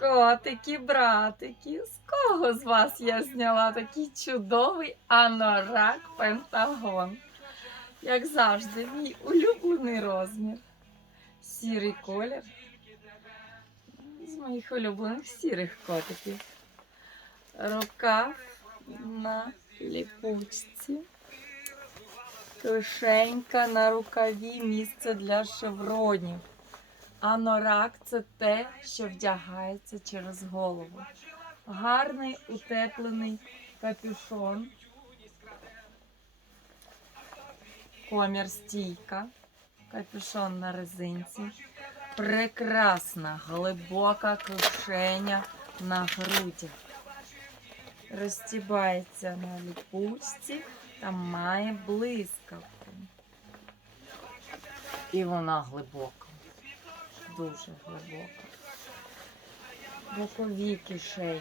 Котики, братики, з кого з вас я зняла такий чудовий анорак Пентагон? Як завжди, мій улюблений розмір. Сірий колір. З моїх улюблених сірих котиків. Рукав на ліпучці. Кишенька на рукаві, місце для шевронів. Анорак це те, що вдягається через голову. Гарний утеплений капюшон. Комір стійка. Капюшон на резинці. Прекрасна глибока кишеня на грудях. Розтібається на ліпучці та має блискавку. І вона глибока дуже глибоко. Бокові кишені,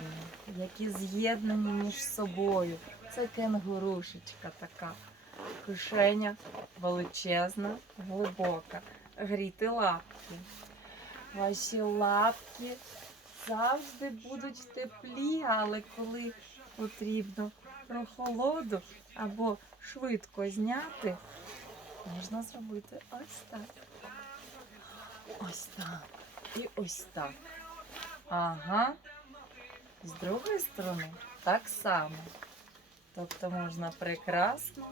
які з'єднані між собою. Це кенгурушечка така. Кишеня величезна, глибока. Гріти лапки. Ваші лапки завжди будуть теплі, але коли потрібно прохолоду або швидко зняти, можна зробити ось так. Ось так. І ось так. Ага. З другої сторони так само. Тобто можна прекрасно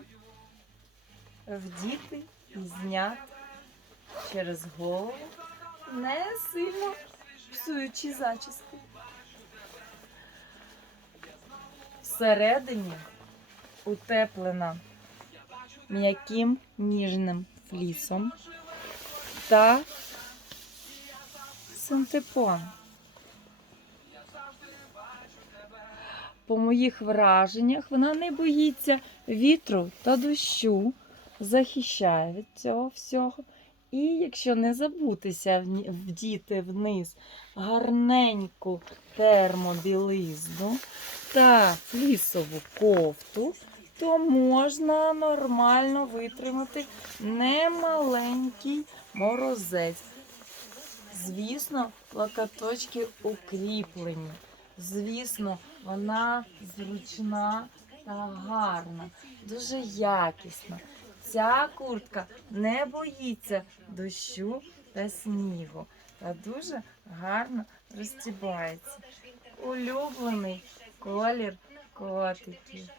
вдіти і зняти через голову, не сильно псуючи зачіски. Всередині утеплена м'яким ніжним флісом та синтепон. По моїх враженнях вона не боїться вітру та дощу, захищає від цього всього. І якщо не забутися вдіти вниз гарненьку термобілизну та флісову кофту, то можна нормально витримати немаленький морозець. Звісно, локоточки укріплені. Звісно, вона зручна та гарна, дуже якісна. Ця куртка не боїться дощу та снігу та дуже гарно розтібається. Улюблений колір котиків.